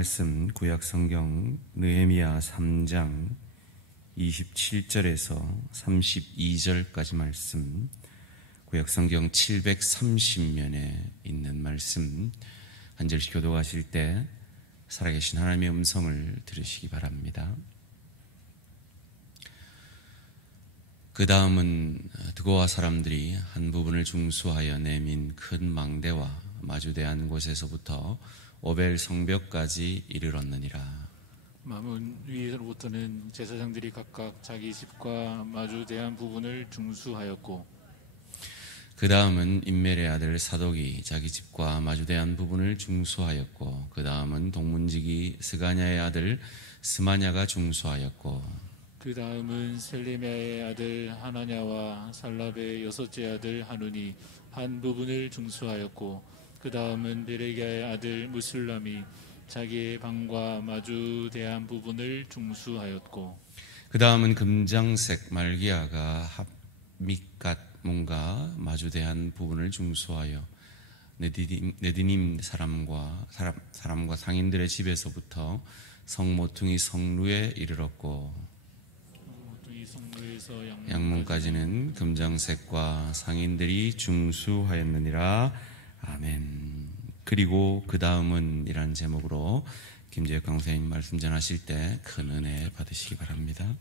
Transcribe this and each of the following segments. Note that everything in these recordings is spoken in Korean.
말씀 구약 성경 느헤미야 3장 27절에서 32절까지 말씀, 구약 성경 730면에 있는 말씀 한 절씩 교독하실 때 살아계신 하나님의 음성을 들으시기 바랍니다. 그 다음은 드고아 사람들이 한 부분을 중수하여 내민 큰 망대와 마주대한 곳에서부터 오벨 성벽까지 이르렀느니라. 마문 위에서부터는 제사장들이 각각 자기 집과 마주대한 부분을 중수하였고, 그 다음은 임멜의 아들 사독이 자기 집과 마주대한 부분을 중수하였고, 그 다음은 동문지기 스가냐의 아들 스마냐가 중수하였고, 그 다음은 셀레미야의 아들 하나냐와 살랍의 여섯째 아들 하눈이 한 부분을 중수하였고, 그 다음은 베레기야의 아들 무슬람이 자기의 방과 마주대한 부분을 중수하였고, 그 다음은 금장색 말기야가 합밋갓 문과 마주대한 부분을 중수하여 네디님 사람과 상인들의 집에서부터 성 모퉁이 성루에 이르렀고, 양문까지는 금장색과 상인들이 중수하였느니라. 아멘. 그리고 그 다음은 이라는 제목으로 김재혁 강사님 말씀 전하실 때 큰 은혜 받으시기 바랍니다.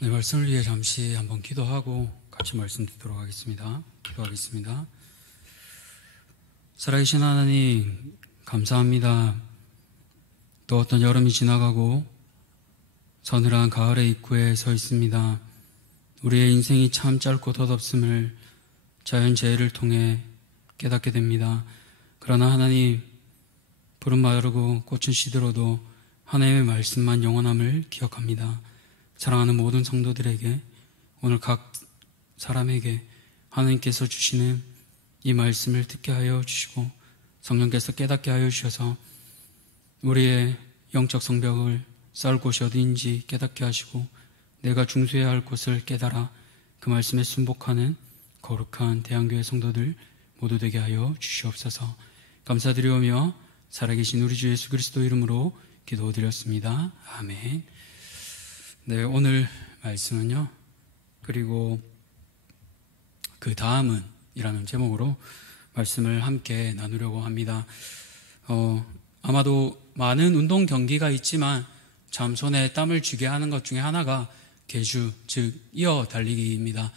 네, 말씀을 위해 잠시 한번 기도하고 같이 말씀 듣도록 하겠습니다. 기도하겠습니다. 살아계신 하나님, 감사합니다. 또 어떤 여름이 지나가고 서늘한 가을의 입구에 서 있습니다. 우리의 인생이 참 짧고 덧없음을 자연재해를 통해 깨닫게 됩니다. 그러나 하나님, 푸른 마르고 꽃은 시들어도 하나님의 말씀만 영원함을 기억합니다. 사랑하는 모든 성도들에게, 오늘 각 사람에게 하나님께서 주시는 이 말씀을 듣게 하여 주시고 성령께서 깨닫게 하여 주셔서 우리의 영적 성벽을 쌓을 곳이 어디인지 깨닫게 하시고 내가 중수해야 할 곳을 깨달아 그 말씀에 순복하는 거룩한 대한교회 성도들 모두 되게 하여 주시옵소서. 감사드리오며 살아계신 우리 주 예수 그리스도 이름으로 기도드렸습니다. 아멘. 네, 오늘 말씀은요, 그리고 그 다음은 이라는 제목으로 말씀을 함께 나누려고 합니다. 아마도 많은 운동 경기가 있지만 참 손에 땀을 쥐게 하는 것 중에 하나가 계주, 즉 이어 달리기입니다.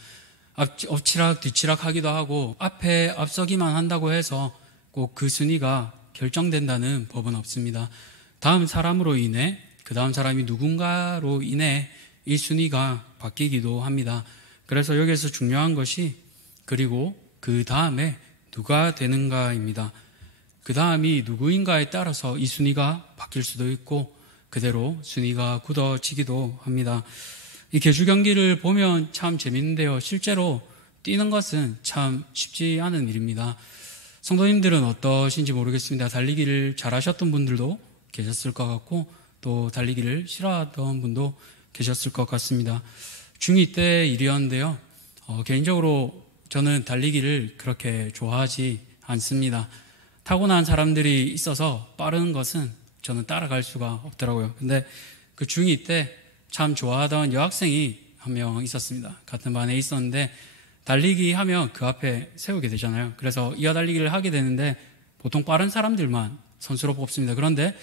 엎치락 뒤치락 하기도 하고 앞에 앞서기만 한다고 해서 꼭 그 순위가 결정된다는 법은 없습니다. 다음 사람으로 인해, 그 다음 사람이 누군가로 인해 이 순위가 바뀌기도 합니다. 그래서 여기에서 중요한 것이 그리고 그 다음에 누가 되는가입니다. 그 다음이 누구인가에 따라서 이 순위가 바뀔 수도 있고 그대로 순위가 굳어지기도 합니다. 이 계주 경기를 보면 참 재밌는데요, 실제로 뛰는 것은 참 쉽지 않은 일입니다. 성도님들은 어떠신지 모르겠습니다. 달리기를 잘하셨던 분들도 계셨을 것 같고 또 달리기를 싫어하던 분도 계셨을 것 같습니다. 중2 때 일이었는데요, 개인적으로 저는 달리기를 그렇게 좋아하지 않습니다. 타고난 사람들이 있어서 빠른 것은 저는 따라갈 수가 없더라고요. 근데 그 중2 때 참 좋아하던 여학생이 한 명 있었습니다. 같은 반에 있었는데 달리기 하면 그 앞에 세우게 되잖아요. 그래서 이어 달리기를 하게 되는데 보통 빠른 사람들만 선수로 뽑습니다. 그런데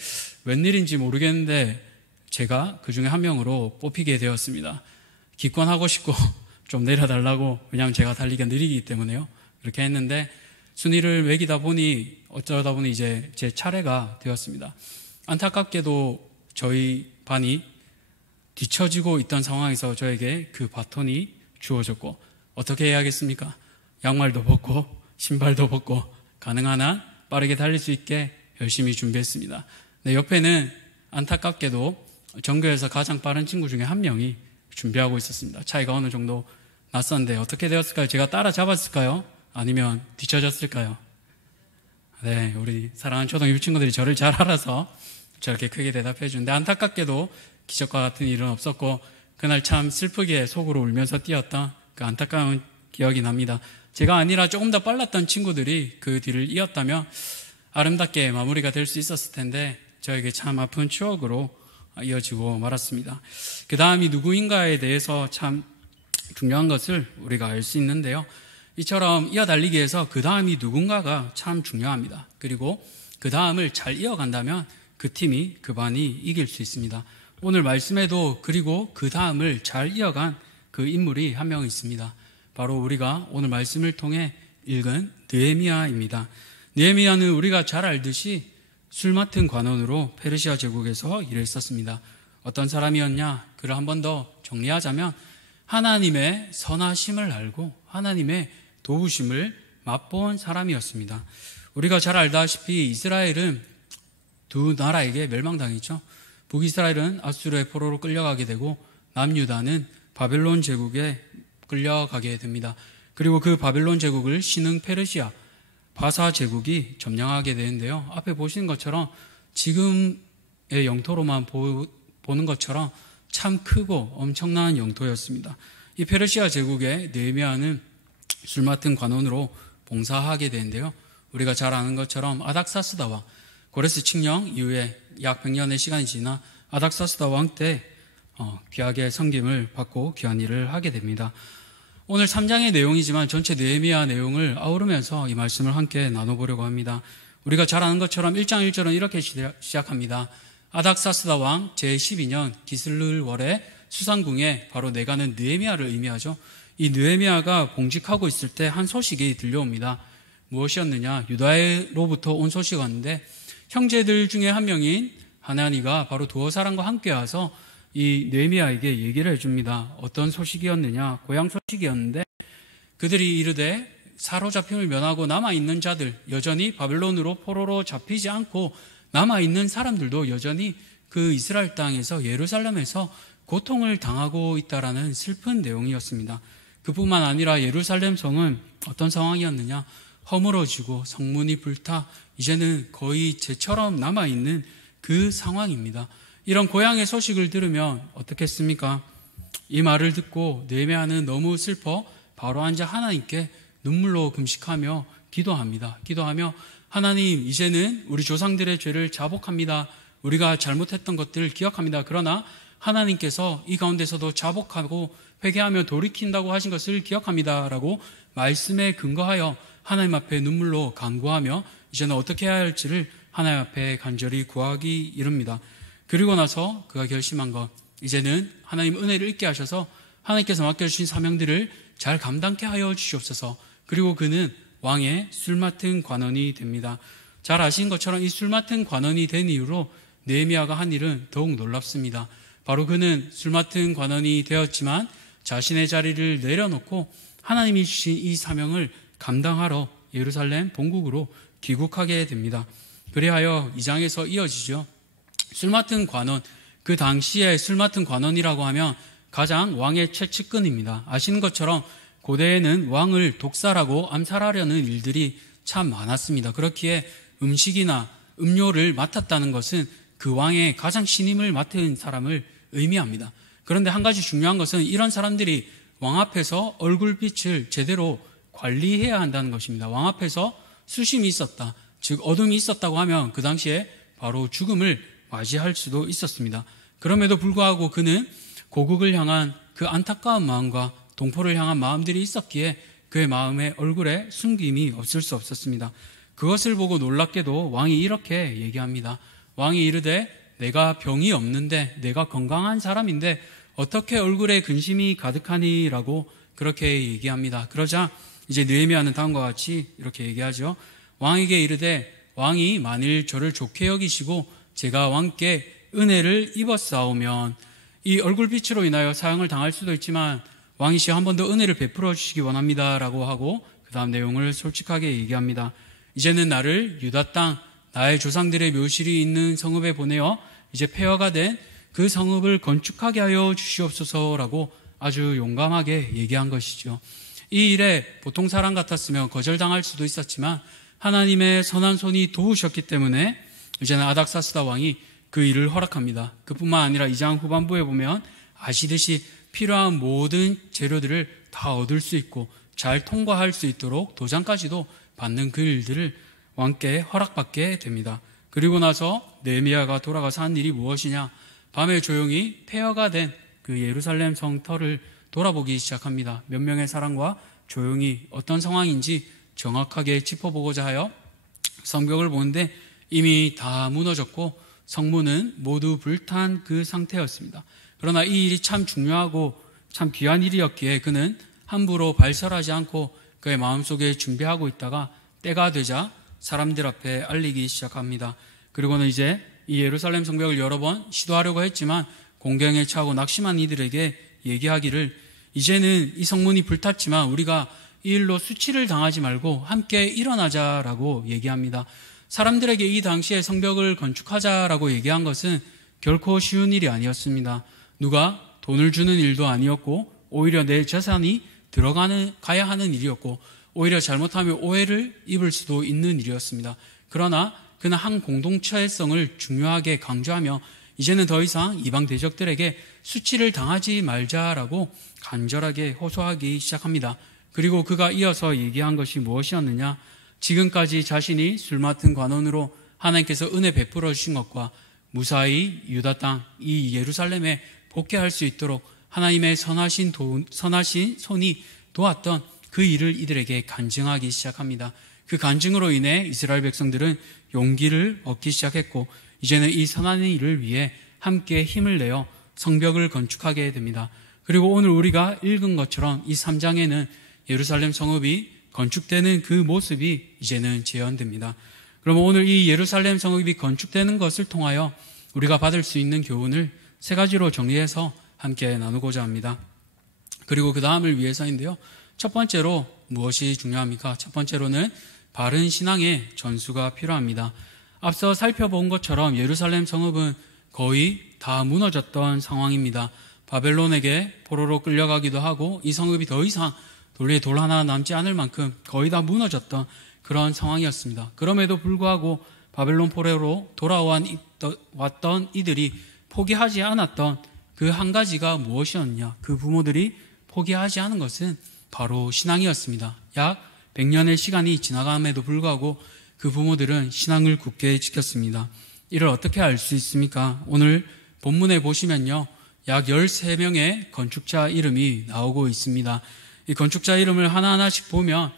웬일인지 모르겠는데 제가 그 중에 한 명으로 뽑히게 되었습니다. 기권하고 싶고 좀 내려달라고, 왜냐하면 제가 달리기가 느리기 때문에요. 그렇게 했는데 순위를 매기다 보니 어쩌다 보니 이제 제 차례가 되었습니다. 안타깝게도 저희 반이 뒤처지고 있던 상황에서 저에게 그 바톤이 주어졌고, 어떻게 해야겠습니까? 양말도 벗고 신발도 벗고 가능한 한 빠르게 달릴 수 있게 열심히 준비했습니다. 네, 옆에는 안타깝게도 전교에서 가장 빠른 친구 중에 한 명이 준비하고 있었습니다. 차이가 어느 정도 났었는데 어떻게 되었을까요? 제가 따라잡았을까요? 아니면 뒤처졌을까요? 네, 우리 사랑하는 초등학교 친구들이 저를 잘 알아서 저렇게 크게 대답해 주는데, 안타깝게도 기적과 같은 일은 없었고 그날 참 슬프게 속으로 울면서 뛰었던 그 안타까운 기억이 납니다. 제가 아니라 조금 더 빨랐던 친구들이 그 뒤를 이었다면 아름답게 마무리가 될 수 있었을 텐데 저에게 참 아픈 추억으로 이어지고 말았습니다. 그 다음이 누구인가에 대해서 참 중요한 것을 우리가 알 수 있는데요. 이처럼 이어달리기에서 그 다음이 누군가가 참 중요합니다. 그리고 그 다음을 잘 이어간다면 그 팀이, 그 반이 이길 수 있습니다. 오늘 말씀에도 그리고 그 다음을 잘 이어간 그 인물이 한 명 있습니다. 바로 우리가 오늘 말씀을 통해 읽은 느헤미야입니다. 느헤미야는 우리가 잘 알듯이 술 맡은 관원으로 페르시아 제국에서 일을 했었습니다. 어떤 사람이었냐? 그를 한 번 더 정리하자면 하나님의 선하심을 알고 하나님의 도우심을 맛본 사람이었습니다. 우리가 잘 알다시피 이스라엘은 두 나라에게 멸망당했죠. 북이스라엘은 아수르의 포로로 끌려가게 되고 남유다는 바벨론 제국에 끌려가게 됩니다. 그리고 그 바벨론 제국을 신흥 페르시아 바사 제국이 점령하게 되는데요. 앞에 보시는 것처럼 지금의 영토로만 보는 것처럼 참 크고 엄청난 영토였습니다. 이 페르시아 제국의 느헤미야는 술 맡은 관원으로 봉사하게 되는데요. 우리가 잘 아는 것처럼 아닥사스다 왕, 고레스 칙령 이후에 약 100년의 시간이 지나 아닥사스다 왕 때 귀하게 섬김을 받고 귀한 일을 하게 됩니다. 오늘 3장의 내용이지만 전체 느헤미야 내용을 아우르면서 이 말씀을 함께 나눠보려고 합니다. 우리가 잘 아는 것처럼 1장 1절은 이렇게 시작합니다. 아닥사스다 왕 제12년 기슬르월에 수상궁에, 바로 내가는 느헤미야를 의미하죠. 이 느헤미야가 봉직하고 있을 때 한 소식이 들려옵니다. 무엇이었느냐? 유다로부터 온 소식이었는데 형제들 중에 한 명인 하나니가 바로 두어 사람과 함께 와서 이 느헤미야에게 얘기를 해줍니다. 어떤 소식이었느냐? 고향 소식이었는데 그들이 이르되 사로잡힘을 면하고 남아있는 자들, 여전히 바벨론으로 포로로 잡히지 않고 남아있는 사람들도 여전히 그 이스라엘 땅에서 예루살렘에서 고통을 당하고 있다라는 슬픈 내용이었습니다. 그뿐만 아니라 예루살렘 성은 어떤 상황이었느냐? 허물어지고 성문이 불타 이제는 거의 재처럼 남아있는 그 상황입니다. 이런 고향의 소식을 들으면 어떻겠습니까? 이 말을 듣고 느헤미야는 너무 슬퍼 바로 앉아 하나님께 눈물로 금식하며 기도합니다. 기도하며 하나님, 이제는 우리 조상들의 죄를 자복합니다. 우리가 잘못했던 것들을 기억합니다. 그러나 하나님께서 이 가운데서도 자복하고 회개하며 돌이킨다고 하신 것을 기억합니다. 라고 말씀에 근거하여 하나님 앞에 눈물로 간구하며 이제는 어떻게 해야 할지를 하나님 앞에 간절히 구하기 이릅니다. 그리고 나서 그가 결심한 것, 이제는 하나님 은혜를 잊게 하셔서 하나님께서 맡겨주신 사명들을 잘 감당케 하여 주시옵소서. 그리고 그는 왕의 술 맡은 관원이 됩니다. 잘 아시는 것처럼 이 술 맡은 관원이 된 이후로 느헤미야가 한 일은 더욱 놀랍습니다. 바로 그는 술 맡은 관원이 되었지만 자신의 자리를 내려놓고 하나님이 주신 이 사명을 감당하러 예루살렘 본국으로 귀국하게 됩니다. 그리하여 2장에서 이어지죠. 술 맡은 관원, 그 당시에 술 맡은 관원이라고 하면 가장 왕의 최측근입니다. 아시는 것처럼 고대에는 왕을 독살하고 암살하려는 일들이 참 많았습니다. 그렇기에 음식이나 음료를 맡았다는 것은 그 왕의 가장 신임을 맡은 사람을 의미합니다. 그런데 한 가지 중요한 것은 이런 사람들이 왕 앞에서 얼굴빛을 제대로 관리해야 한다는 것입니다. 왕 앞에서 수심이 있었다, 즉 어둠이 있었다고 하면 그 당시에 바로 죽음을 맞이할 수도 있었습니다. 그럼에도 불구하고 그는 고국을 향한 그 안타까운 마음과 동포를 향한 마음들이 있었기에 그의 마음에 얼굴에 숨김이 없을 수 없었습니다. 그것을 보고 놀랍게도 왕이 이렇게 얘기합니다. 왕이 이르되 내가 병이 없는데, 내가 건강한 사람인데 어떻게 얼굴에 근심이 가득하니? 라고 그렇게 얘기합니다. 그러자 이제 느헤미야는 다음과 같이 이렇게 얘기하죠. 왕에게 이르되 왕이 만일 저를 좋게 여기시고 제가 왕께 은혜를 입었사오면, 이 얼굴빛으로 인하여 사형을 당할 수도 있지만 왕이시여 한 번 더 은혜를 베풀어 주시기 원합니다 라고 하고 그 다음 내용을 솔직하게 얘기합니다. 이제는 나를 유다 땅 나의 조상들의 묘실이 있는 성읍에 보내어 이제 폐허가 된 그 성읍을 건축하게 하여 주시옵소서라고 아주 용감하게 얘기한 것이죠. 이 일에 보통 사람 같았으면 거절당할 수도 있었지만 하나님의 선한 손이 도우셨기 때문에 이제는 아닥사스다 왕이 그 일을 허락합니다. 그뿐만 아니라 2장 후반부에 보면 아시듯이 필요한 모든 재료들을 다 얻을 수 있고 잘 통과할 수 있도록 도장까지도 받는 그 일들을 왕께 허락받게 됩니다. 그리고 나서 느헤미야가 돌아가서 한 일이 무엇이냐? 밤에 조용히 폐허가 된 그 예루살렘 성터를 돌아보기 시작합니다. 몇 명의 사람과 조용히 어떤 상황인지 정확하게 짚어보고자 하여 성벽을 보는데 이미 다 무너졌고 성문은 모두 불탄 그 상태였습니다. 그러나 이 일이 참 중요하고 참 귀한 일이었기에 그는 함부로 발설하지 않고 그의 마음속에 준비하고 있다가 때가 되자 사람들 앞에 알리기 시작합니다. 그리고는 이제 이 예루살렘 성벽을 여러 번 시도하려고 했지만 공경에 처하고 낙심한 이들에게 얘기하기를 이제는 이 성문이 불탔지만 우리가 이 일로 수치를 당하지 말고 함께 일어나자라고 얘기합니다. 사람들에게 이 당시에 성벽을 건축하자라고 얘기한 것은 결코 쉬운 일이 아니었습니다. 누가 돈을 주는 일도 아니었고 오히려 내 재산이 가야 하는 일이었고 오히려 잘못하면 오해를 입을 수도 있는 일이었습니다. 그러나 그는 한 공동체성을 중요하게 강조하며 이제는 더 이상 이방 대적들에게 수치를 당하지 말자라고 간절하게 호소하기 시작합니다. 그리고 그가 이어서 얘기한 것이 무엇이었느냐? 지금까지 자신이 술 맡은 관원으로 하나님께서 은혜 베풀어 주신 것과 무사히 유다 땅, 이 예루살렘에 복귀할 수 있도록 하나님의 선하신 손이 도왔던 그 일을 이들에게 간증하기 시작합니다. 그 간증으로 인해 이스라엘 백성들은 용기를 얻기 시작했고 이제는 이 선한 일을 위해 함께 힘을 내어 성벽을 건축하게 됩니다. 그리고 오늘 우리가 읽은 것처럼 이 3장에는 예루살렘 성읍이 건축되는 그 모습이 이제는 재현됩니다. 그러면 오늘 이 예루살렘 성읍이 건축되는 것을 통하여 우리가 받을 수 있는 교훈을 3가지로 정리해서 함께 나누고자 합니다. 그리고 그 다음을 위해서인데요. 첫 번째로 무엇이 중요합니까? 첫 번째로는 바른 신앙의 전수가 필요합니다. 앞서 살펴본 것처럼 예루살렘 성읍은 거의 다 무너졌던 상황입니다. 바벨론에게 포로로 끌려가기도 하고 이 성읍이 더 이상 돌에 돌 하나 남지 않을 만큼 거의 다 무너졌던 그런 상황이었습니다. 그럼에도 불구하고 바벨론 포로로 돌아왔던 이들이 포기하지 않았던 그 한 가지가 무엇이었느냐? 그 부모들이 포기하지 않은 것은 바로 신앙이었습니다. 약 100년의 시간이 지나감에도 불구하고 그 부모들은 신앙을 굳게 지켰습니다. 이를 어떻게 알 수 있습니까? 오늘 본문에 보시면요. 약 13명의 건축자 이름이 나오고 있습니다. 이 건축자 이름을 하나하나씩 보면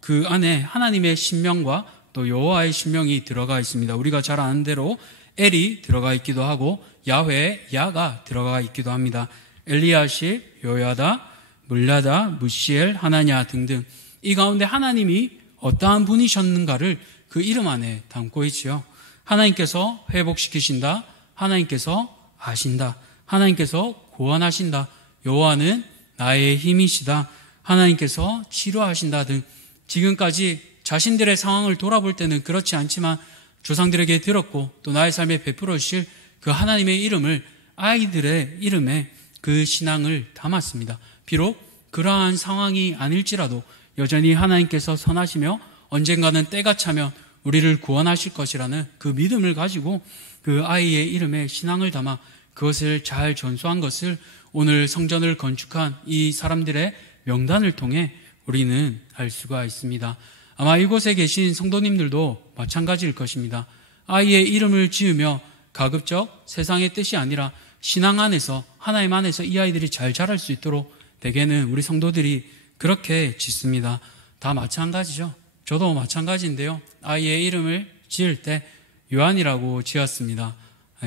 그 안에 하나님의 신명과 또 여호와의 신명이 들어가 있습니다. 우리가 잘 아는 대로 엘이 들어가 있기도 하고 야훼, 야가 들어가 있기도 합니다. 엘리야십, 요야다, 물라다, 무시엘, 하나냐 등등 이 가운데 하나님이 어떠한 분이셨는가를 그 이름 안에 담고 있지요. 하나님께서 회복시키신다, 하나님께서 아신다, 하나님께서 구원하신다, 여호와는 나의 힘이시다, 하나님께서 치료하신다 등 지금까지 자신들의 상황을 돌아볼 때는 그렇지 않지만 조상들에게 들었고 또 나의 삶에 베풀어 주실 그 하나님의 이름을 아이들의 이름에 그 신앙을 담았습니다. 비록 그러한 상황이 아닐지라도 여전히 하나님께서 선하시며 언젠가는 때가 차면 우리를 구원하실 것이라는 그 믿음을 가지고 그 아이의 이름에 신앙을 담아 그것을 잘 전수한 것을 오늘 성전을 건축한 이 사람들의 명단을 통해 우리는 알 수가 있습니다. 아마 이곳에 계신 성도님들도 마찬가지일 것입니다. 아이의 이름을 지으며 가급적 세상의 뜻이 아니라 신앙 안에서 하나님 안에서 이 아이들이 잘 자랄 수 있도록 대개는 우리 성도들이 그렇게 짓습니다. 다 마찬가지죠. 저도 마찬가지인데요. 아이의 이름을 지을 때 요한이라고 지었습니다.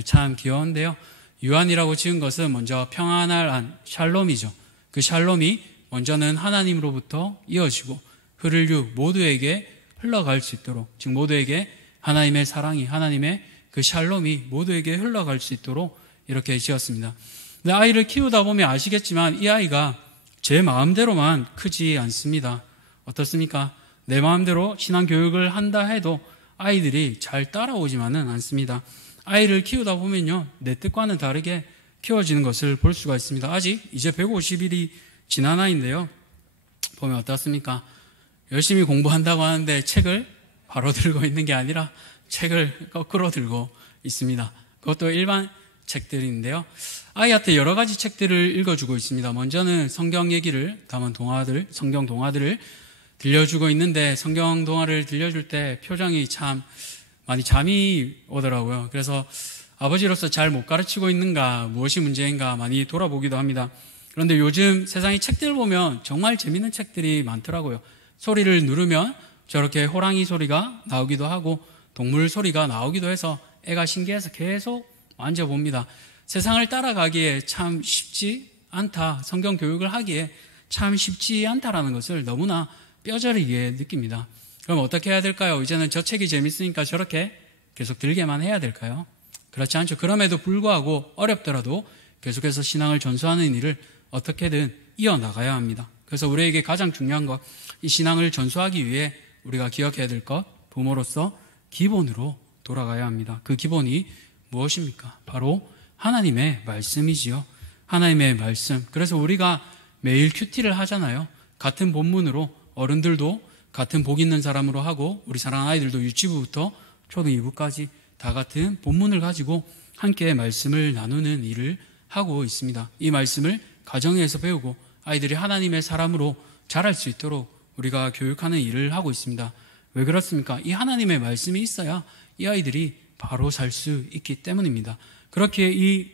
참 귀여운데요. 요한이라고 지은 것은 먼저 평안할 안, 샬롬이죠. 그 샬롬이 먼저는 하나님으로부터 이어지고 흐를 유 모두에게 흘러갈 수 있도록, 즉 모두에게 하나님의 사랑이, 하나님의 그 샬롬이 모두에게 흘러갈 수 있도록 이렇게 지었습니다. 근데 아이를 키우다 보면 아시겠지만 이 아이가 제 마음대로만 크지 않습니다. 어떻습니까? 내 마음대로 신앙 교육을 한다 해도 아이들이 잘 따라오지만은 않습니다. 아이를 키우다 보면요, 내 뜻과는 다르게 키워지는 것을 볼 수가 있습니다. 아직 이제 150일이 지난 아이인데요, 보면 어떻습니까? 열심히 공부한다고 하는데 책을 바로 들고 있는 게 아니라 책을 거꾸로 들고 있습니다. 그것도 일반 책들인데요, 아이한테 여러 가지 책들을 읽어주고 있습니다. 먼저는 성경 얘기를 담은 동화들, 성경 동화들을 들려주고 있는데, 성경 동화를 들려줄 때 표정이 참 많이 잠이 오더라고요. 그래서 아버지로서 잘 못 가르치고 있는가, 무엇이 문제인가 많이 돌아보기도 합니다. 그런데 요즘 세상의 책들 보면 정말 재밌는 책들이 많더라고요. 소리를 누르면 저렇게 호랑이 소리가 나오기도 하고 동물 소리가 나오기도 해서 애가 신기해서 계속 만져봅니다. 세상을 따라가기에 참 쉽지 않다, 성경 교육을 하기에 참 쉽지 않다라는 것을 너무나 뼈저리게 느낍니다. 그럼 어떻게 해야 될까요? 이제는 저 책이 재밌으니까 저렇게 계속 들게만 해야 될까요? 그렇지 않죠. 그럼에도 불구하고 어렵더라도 계속해서 신앙을 전수하는 일을 어떻게든 이어나가야 합니다. 그래서 우리에게 가장 중요한 것, 이 신앙을 전수하기 위해 우리가 기억해야 될 것, 부모로서 기본으로 돌아가야 합니다. 그 기본이 무엇입니까? 바로 하나님의 말씀이지요. 하나님의 말씀. 그래서 우리가 매일 큐티를 하잖아요. 같은 본문으로 어른들도 같은 복 있는 사람으로 하고, 우리 사랑하는 아이들도 유치부부터 초등 2부까지 다 같은 본문을 가지고 함께 말씀을 나누는 일을 하고 있습니다. 이 말씀을 가정에서 배우고 아이들이 하나님의 사람으로 자랄 수 있도록 우리가 교육하는 일을 하고 있습니다. 왜 그렇습니까? 이 하나님의 말씀이 있어야 이 아이들이 바로 살 수 있기 때문입니다. 그렇게 이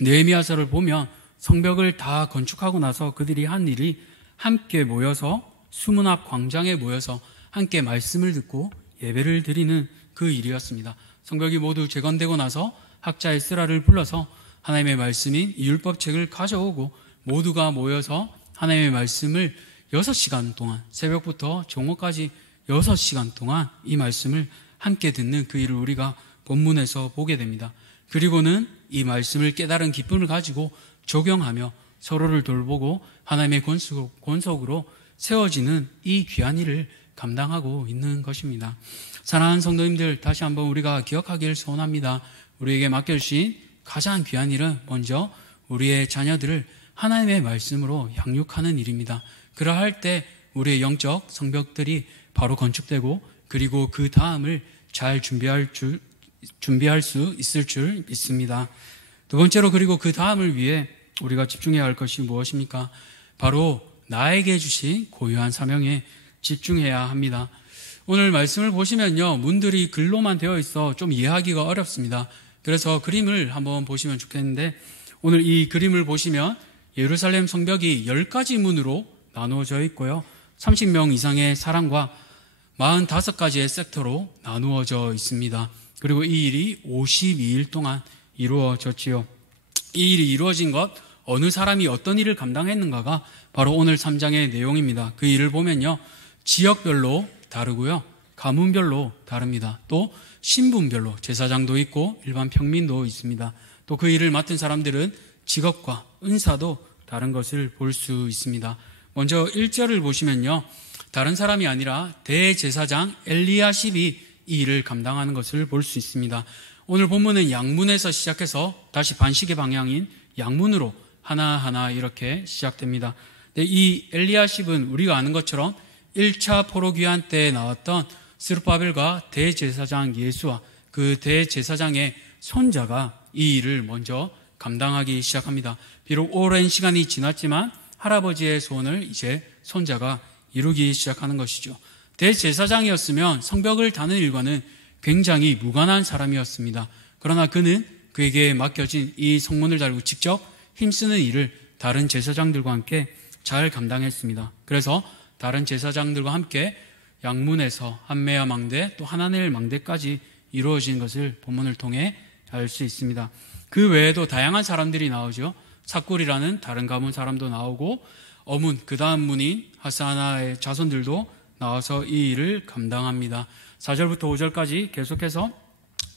느헤미야서를 보면 성벽을 다 건축하고 나서 그들이 한 일이 함께 모여서 수문 앞 광장에 모여서 함께 말씀을 듣고 예배를 드리는 그 일이었습니다. 성벽이 모두 재건되고 나서 학자 에스라를 불러서 하나님의 말씀인 이 율법책을 가져오고 모두가 모여서 하나님의 말씀을 6시간 동안, 새벽부터 정오까지 6시간 동안 이 말씀을 함께 듣는 그 일을 우리가 본문에서 보게 됩니다. 그리고는 이 말씀을 깨달은 기쁨을 가지고 적용하며 서로를 돌보고 하나님의 권속으로 세워지는 이 귀한 일을 감당하고 있는 것입니다. 사랑하는 성도님들, 다시 한번 우리가 기억하기를 소원합니다. 우리에게 맡겨주신 가장 귀한 일은 먼저 우리의 자녀들을 하나님의 말씀으로 양육하는 일입니다. 그러할 때 우리의 영적 성벽들이 바로 건축되고, 그리고 그 다음을 잘 준비할 수 있을 줄 믿습니다. 두 번째로, 그리고 그 다음을 위해 우리가 집중해야 할 것이 무엇입니까? 바로 나에게 주신 고유한 사명에 집중해야 합니다. 오늘 말씀을 보시면요, 문들이 글로만 되어 있어 좀 이해하기가 어렵습니다. 그래서 그림을 한번 보시면 좋겠는데, 오늘 이 그림을 보시면 예루살렘 성벽이 10가지 문으로 나누어져 있고요, 30명 이상의 사람과 45가지의 섹터로 나누어져 있습니다. 그리고 이 일이 52일 동안 이루어졌지요. 이 일이 이루어진 것, 어느 사람이 어떤 일을 감당했는가가 바로 오늘 3장의 내용입니다. 그 일을 보면요, 지역별로 다르고요, 가문별로 다릅니다. 또 신분별로 제사장도 있고 일반 평민도 있습니다. 또 그 일을 맡은 사람들은 직업과 은사도 다른 것을 볼 수 있습니다. 먼저 1절을 보시면요, 다른 사람이 아니라 대제사장 엘리야십이 이 일을 감당하는 것을 볼 수 있습니다. 오늘 본문은 양문에서 시작해서 다시 반시계 방향인 양문으로 하나하나 이렇게 시작됩니다. 이 엘리야십은 우리가 아는 것처럼 1차 포로귀환 때 나왔던 스룹바벨과 대제사장 예수와 그 대제사장의 손자가 이 일을 먼저 감당하기 시작합니다. 비록 오랜 시간이 지났지만 할아버지의 소원을 이제 손자가 이루기 시작하는 것이죠. 대제사장이었으면 성벽을 다는 일과는 굉장히 무관한 사람이었습니다. 그러나 그는 그에게 맡겨진 이 성문을 달고 직접 힘쓰는 일을 다른 제사장들과 함께 잘 감당했습니다. 그래서 다른 제사장들과 함께 양문에서 한메아 망대 또 하나넬 망대까지 이루어진 것을 본문을 통해 알 수 있습니다. 그 외에도 다양한 사람들이 나오죠. 삭굴이라는 다른 가문 사람도 나오고, 어문, 그 다음 문인 하사나의 자손들도 나와서 이 일을 감당합니다. 4절부터 5절까지 계속해서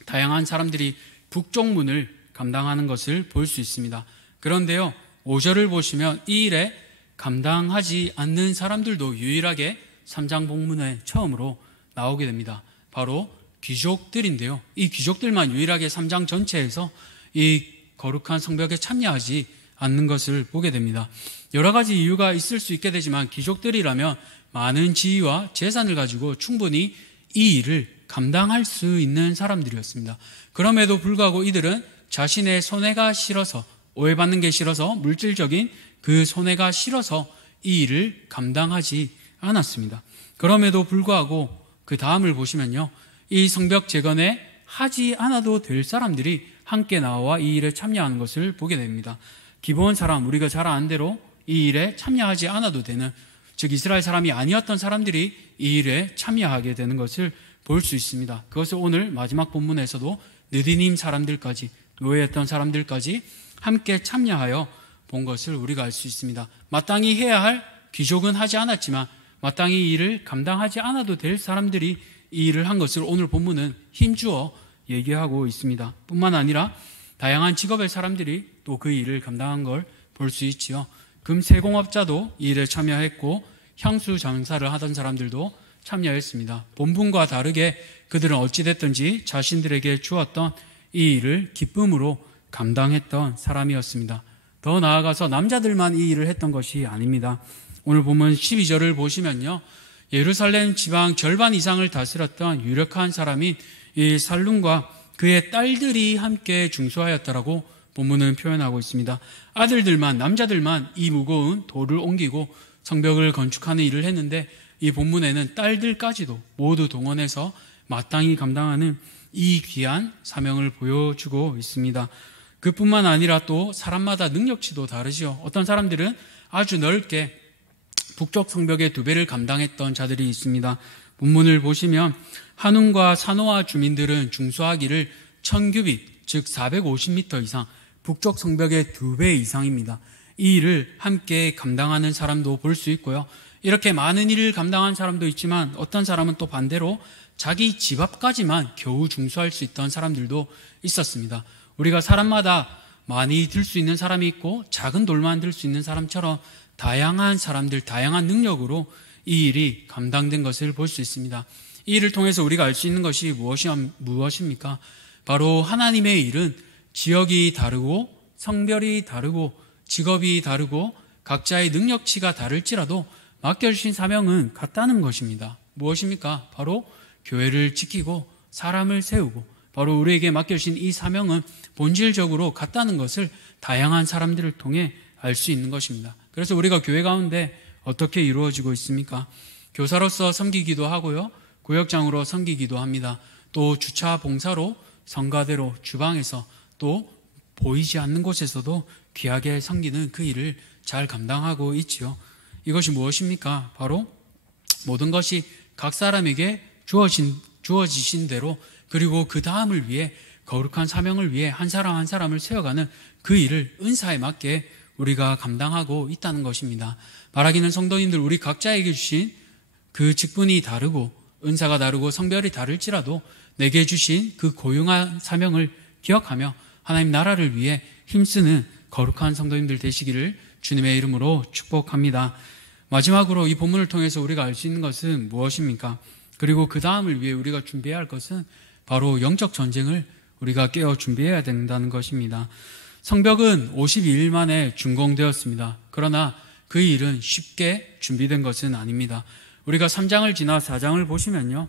다양한 사람들이 북쪽 문을 감당하는 것을 볼 수 있습니다. 그런데요, 5절을 보시면 이 일에 감당하지 않는 사람들도 유일하게 3장 본문에 처음으로 나오게 됩니다. 바로 귀족들인데요. 이 귀족들만 유일하게 3장 전체에서 이 거룩한 성벽에 참여하지 않는 것을 보게 됩니다. 여러 가지 이유가 있을 수 있게 되지만 귀족들이라면 많은 지위와 재산을 가지고 충분히 이 일을 감당할 수 있는 사람들이었습니다. 그럼에도 불구하고 이들은 자신의 손해가 싫어서, 오해받는 게 싫어서, 물질적인 그 손해가 싫어서 이 일을 감당하지 않았습니다. 그럼에도 불구하고 그 다음을 보시면요, 이 성벽 재건에 하지 않아도 될 사람들이 함께 나와 이 일에 참여하는 것을 보게 됩니다. 기본 사람, 우리가 잘 아는 대로 이 일에 참여하지 않아도 되는, 즉 이스라엘 사람이 아니었던 사람들이 이 일에 참여하게 되는 것을 볼 수 있습니다. 그것을 오늘 마지막 본문에서도 느디님 사람들까지, 노예했던 사람들까지 함께 참여하여 본 것을 우리가 알 수 있습니다. 마땅히 해야 할 귀족은 하지 않았지만 마땅히 이 일을 감당하지 않아도 될 사람들이 이 일을 한 것을 오늘 본문은 힘주어 얘기하고 있습니다. 뿐만 아니라 다양한 직업의 사람들이 또 그 일을 감당한 걸 볼 수 있지요. 금세공업자도 이 일에 참여했고 향수 장사를 하던 사람들도 참여했습니다. 본분과 다르게 그들은 어찌됐든지 자신들에게 주었던 이 일을 기쁨으로 감당했던 사람이었습니다. 더 나아가서 남자들만 이 일을 했던 것이 아닙니다. 오늘 보면 12절을 보시면요, 예루살렘 지방 절반 이상을 다스렸던 유력한 사람인 이 살룸과 그의 딸들이 함께 중수하였다라고 본문은 표현하고 있습니다. 아들들만, 남자들만 이 무거운 돌을 옮기고 성벽을 건축하는 일을 했는데 이 본문에는 딸들까지도 모두 동원해서 마땅히 감당하는 이 귀한 사명을 보여주고 있습니다. 그뿐만 아니라 또 사람마다 능력치도 다르죠. 어떤 사람들은 아주 넓게 북쪽 성벽의 2배를 감당했던 자들이 있습니다. 본문을 보시면 한운과 사노아 주민들은 중수하기를 1000규빗, 즉 450m 이상, 북쪽 성벽의 2배 이상입니다. 이 일을 함께 감당하는 사람도 볼 수 있고요. 이렇게 많은 일을 감당한 사람도 있지만 어떤 사람은 또 반대로 자기 집 앞까지만 겨우 중수할 수 있던 사람들도 있었습니다. 우리가 사람마다 많이 들 수 있는 사람이 있고 작은 돌만 들 수 있는 사람처럼 다양한 사람들, 다양한 능력으로 이 일이 감당된 것을 볼 수 있습니다. 이 일을 통해서 우리가 알 수 있는 것이 무엇입니까? 바로 하나님의 일은 지역이 다르고 성별이 다르고 직업이 다르고 각자의 능력치가 다를지라도 맡겨주신 사명은 같다는 것입니다. 무엇입니까? 바로 교회를 지키고 사람을 세우고, 바로 우리에게 맡겨주신 이 사명은 본질적으로 같다는 것을 다양한 사람들을 통해 알 수 있는 것입니다. 그래서 우리가 교회 가운데 어떻게 이루어지고 있습니까? 교사로서 섬기기도 하고요, 구역장으로 섬기기도 합니다. 또 주차 봉사로 성가대로 주방에서 또 보이지 않는 곳에서도 귀하게 섬기는 그 일을 잘 감당하고 있지요. 이것이 무엇입니까? 바로 모든 것이 각 사람에게 주어지신 대로, 그리고 그 다음을 위해, 거룩한 사명을 위해 한 사람 한 사람을 세워가는 그 일을 은사에 맞게 우리가 감당하고 있다는 것입니다. 바라기는 성도님들, 우리 각자에게 주신 그 직분이 다르고 은사가 다르고 성별이 다를지라도 내게 주신 그 고용한 사명을 기억하며 하나님 나라를 위해 힘쓰는 거룩한 성도님들 되시기를 주님의 이름으로 축복합니다. 마지막으로 이 본문을 통해서 우리가 알 수 있는 것은 무엇입니까? 그리고 그 다음을 위해 우리가 준비해야 할 것은 바로 영적 전쟁을 우리가 깨어 준비해야 된다는 것입니다. 성벽은 52일 만에 준공되었습니다. 그러나 그 일은 쉽게 준비된 것은 아닙니다. 우리가 3장을 지나 4장을 보시면요,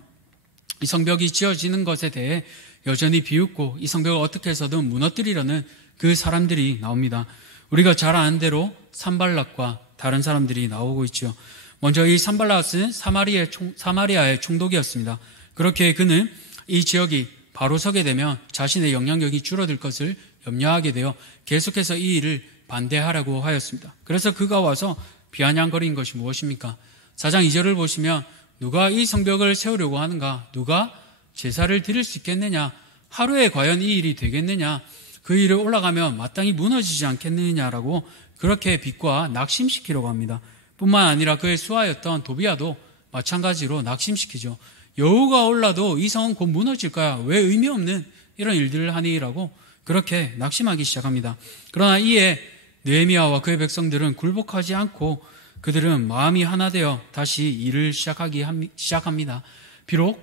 이 성벽이 지어지는 것에 대해 여전히 비웃고 이 성벽을 어떻게 해서든 무너뜨리려는 그 사람들이 나옵니다. 우리가 잘 아는 대로 산발락과 다른 사람들이 나오고 있죠. 먼저 이 산발락은 사마리아의 총독이었습니다. 그렇게 그는 이 지역이 바로 서게 되면 자신의 영향력이 줄어들 것을 염려하게 되어 계속해서 이 일을 반대하라고 하였습니다. 그래서 그가 와서 비아냥거린 것이 무엇입니까? 4장 2절을 보시면 누가 이 성벽을 세우려고 하는가? 누가 제사를 드릴 수 있겠느냐? 하루에 과연 이 일이 되겠느냐? 그 일을 올라가면 마땅히 무너지지 않겠느냐라고 그렇게 빚과 낙심시키려고 합니다. 뿐만 아니라 그의 수하였던 도비아도 마찬가지로 낙심시키죠. 여우가 올라도 이 성은 곧 무너질 거야. 왜 의미 없는 이런 일들을 하니라고 그렇게 낙심하기 시작합니다. 그러나 이에 느헤미야와 그의 백성들은 굴복하지 않고 그들은 마음이 하나 되어 다시 일을 시작합니다. 비록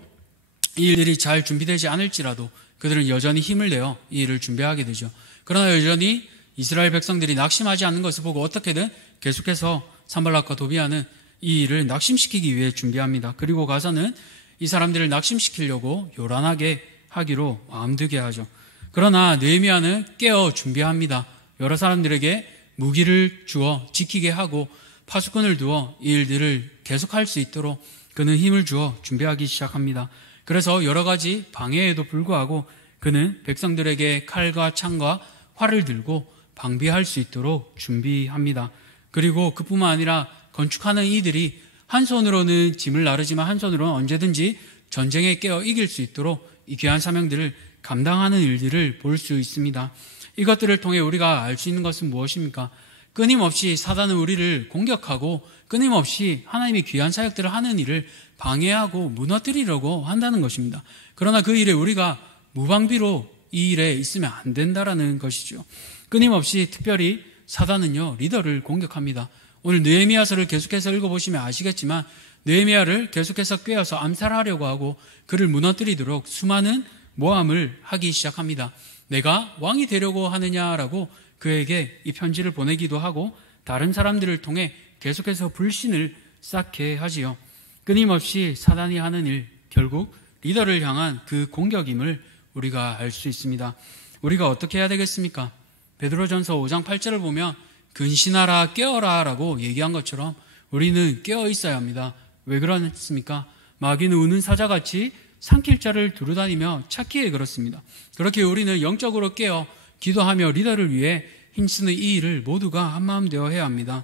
이 일들이 잘 준비되지 않을지라도 그들은 여전히 힘을 내어 이 일을 준비하게 되죠. 그러나 여전히 이스라엘 백성들이 낙심하지 않는 것을 보고 어떻게든 계속해서 산발락과 도비아는 이 일을 낙심시키기 위해 준비합니다. 그리고 가서는 이 사람들을 낙심시키려고 요란하게 하기로 마음들게 하죠. 그러나 느헤미야는 깨어 준비합니다. 여러 사람들에게 무기를 주어 지키게 하고 파수꾼을 두어 이 일들을 계속할 수 있도록 그는 힘을 주어 준비하기 시작합니다. 그래서 여러 가지 방해에도 불구하고 그는 백성들에게 칼과 창과 활을 들고 방비할 수 있도록 준비합니다. 그리고 그뿐만 아니라 건축하는 이들이 한 손으로는 짐을 나르지만 한 손으로는 언제든지 전쟁에 깨어 이길 수 있도록 이 귀한 사명들을 감당하는 일들을 볼 수 있습니다. 이것들을 통해 우리가 알 수 있는 것은 무엇입니까? 끊임없이 사단은 우리를 공격하고 끊임없이 하나님의 귀한 사역들을 하는 일을 방해하고 무너뜨리려고 한다는 것입니다. 그러나 그 일에 우리가 무방비로 이 일에 있으면 안 된다라는 것이죠. 끊임없이 특별히 사단은요, 리더를 공격합니다. 오늘 느헤미야서를 계속해서 읽어보시면 아시겠지만 느헤미야를 계속해서 꿰어서 암살하려고 하고 그를 무너뜨리도록 수많은 모함을 하기 시작합니다. 내가 왕이 되려고 하느냐라고 그에게 이 편지를 보내기도 하고 다른 사람들을 통해 계속해서 불신을 쌓게 하지요. 끊임없이 사단이 하는 일, 결국 리더를 향한 그 공격임을 우리가 알 수 있습니다. 우리가 어떻게 해야 되겠습니까? 베드로전서 5장 8절을 보면 근신하라 깨어라 라고 얘기한 것처럼 우리는 깨어 있어야 합니다. 왜 그렇습니까? 마귀는 우는 사자같이 삼킬 자를 두루다니며 찾기에 그렇습니다. 그렇게 우리는 영적으로 깨어 기도하며 리더를 위해 힘쓰는 이 일을 모두가 한마음 되어 해야 합니다.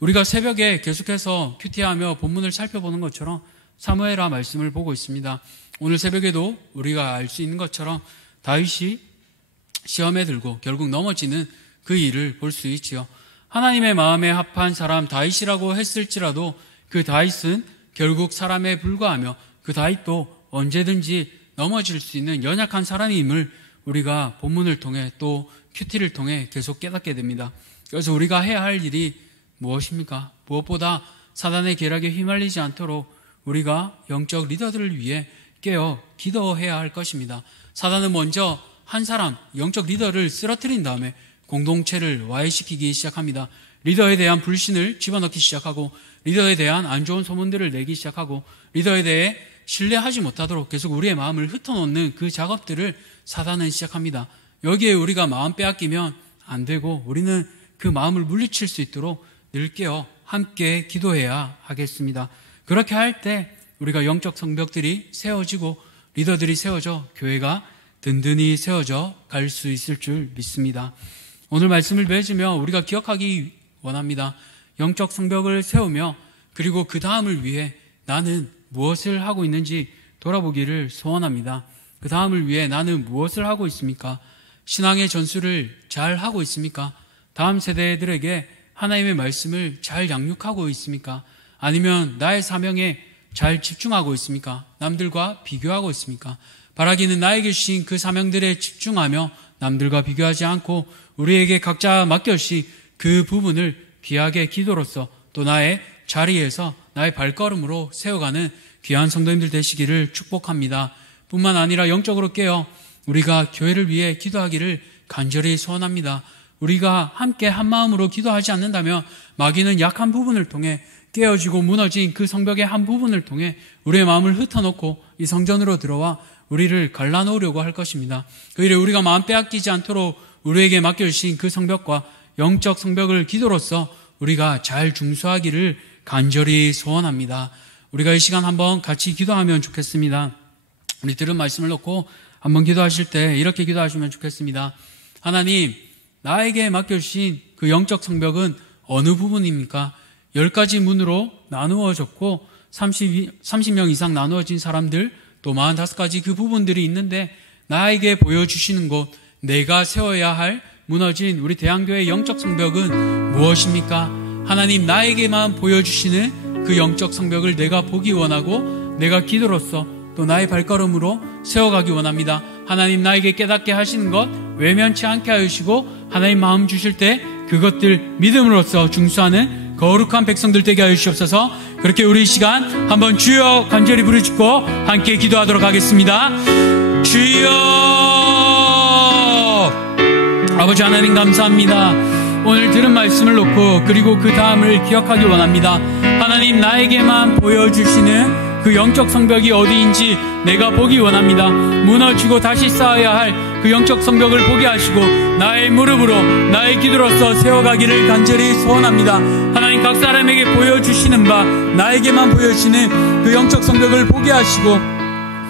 우리가 새벽에 계속해서 큐티하며 본문을 살펴보는 것처럼 사무엘하 말씀을 보고 있습니다. 오늘 새벽에도 우리가 알 수 있는 것처럼 다윗이 시험에 들고 결국 넘어지는 그 일을 볼 수 있지요. 하나님의 마음에 합한 사람 다윗이라고 했을지라도 그 다윗은 결국 사람에 불과하며 그 다윗도 언제든지 넘어질 수 있는 연약한 사람임을 우리가 본문을 통해 또 큐티를 통해 계속 깨닫게 됩니다. 그래서 우리가 해야 할 일이 무엇입니까? 무엇보다 사단의 계략에 휘말리지 않도록 우리가 영적 리더들을 위해 깨어 기도해야 할 것입니다. 사단은 먼저 한 사람, 영적 리더를 쓰러뜨린 다음에 공동체를 와해시키기 시작합니다. 리더에 대한 불신을 집어넣기 시작하고 리더에 대한 안 좋은 소문들을 내기 시작하고 리더에 대해 신뢰하지 못하도록 계속 우리의 마음을 흩어놓는 그 작업들을 사단은 시작합니다. 여기에 우리가 마음 빼앗기면 안 되고 우리는 그 마음을 물리칠 수 있도록 늘 깨어 함께 기도해야 하겠습니다. 그렇게 할 때 우리가 영적 성벽들이 세워지고 리더들이 세워져 교회가 든든히 세워져 갈 수 있을 줄 믿습니다. 오늘 말씀을 맺으며 우리가 기억하기 원합니다. 영적 성벽을 세우며 그리고 그 다음을 위해 나는 무엇을 하고 있는지 돌아보기를 소원합니다. 그 다음을 위해 나는 무엇을 하고 있습니까? 신앙의 전수를 잘 하고 있습니까? 다음 세대들에게 하나님의 말씀을 잘 양육하고 있습니까? 아니면 나의 사명에 잘 집중하고 있습니까? 남들과 비교하고 있습니까? 바라기는 나에게 주신 그 사명들에 집중하며 남들과 비교하지 않고 우리에게 각자 맡겨주신 그 부분을 귀하게 기도로서 또 나의 자리에서 나의 발걸음으로 세워가는 귀한 성도님들 되시기를 축복합니다. 뿐만 아니라 영적으로 깨어 우리가 교회를 위해 기도하기를 간절히 소원합니다. 우리가 함께 한 마음으로 기도하지 않는다면 마귀는 약한 부분을 통해 깨어지고 무너진 그 성벽의 한 부분을 통해 우리의 마음을 흩어놓고 이 성전으로 들어와 우리를 갈라놓으려고 할 것입니다. 그 일에 우리가 마음 빼앗기지 않도록 우리에게 맡겨주신 그 성벽과 영적 성벽을 기도로서 우리가 잘 중수하기를 간절히 소원합니다. 우리가 이 시간 한번 같이 기도하면 좋겠습니다. 우리 들은 말씀을 놓고 한번 기도하실 때 이렇게 기도하시면 좋겠습니다. 하나님, 나에게 맡겨주신 그 영적 성벽은 어느 부분입니까? 10가지 문으로 나누어졌고 30명 이상 나누어진 사람들 또 45가지 그 부분들이 있는데 나에게 보여주시는 곳, 내가 세워야 할 무너진 우리 대한교회의 영적 성벽은 무엇입니까? 하나님, 나에게만 보여주시는 그 영적 성벽을 내가 보기 원하고 내가 기도로서 또 나의 발걸음으로 세워가기 원합니다. 하나님, 나에게 깨닫게 하시는 것 외면치 않게 하시고 하나님 마음 주실 때 그것들 믿음으로써 중수하는 거룩한 백성들 되게 하여 주시옵소서. 그렇게 우리 이 시간 한번 주여 간절히 부르짖고 함께 기도하도록 하겠습니다. 주여, 아버지 하나님 감사합니다. 오늘 들은 말씀을 놓고 그리고 그 다음을 기억하기 원합니다. 하나님, 나에게만 보여주시는 그 영적 성벽이 어디인지 내가 보기 원합니다. 무너지고 다시 쌓아야 할 그 영적 성벽을 보게 하시고 나의 무릎으로 나의 기도로서 세워가기를 간절히 소원합니다. 하나님, 각 사람에게 보여주시는 바 나에게만 보여주시는 그 영적 성벽을 보게 하시고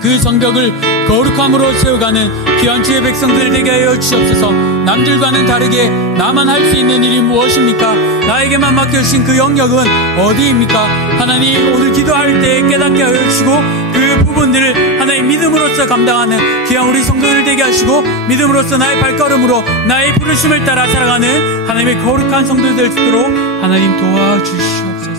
그 성벽을 거룩함으로 세워가는 귀한 주의 백성들 되게 하여 주시옵소서. 남들과는 다르게 나만 할 수 있는 일이 무엇입니까? 나에게만 맡겨주신 그 영역은 어디입니까? 하나님, 오늘 기도할 때 깨닫게 하여 주시고 그 부분들을 하나님 믿음으로써 감당하는 귀한 우리 성도들 되게 하시고 믿음으로써 나의 발걸음으로 나의 부르심을 따라 살아가는 하나님의 거룩한 성도들 될 수 있도록 하나님 도와주시옵소서.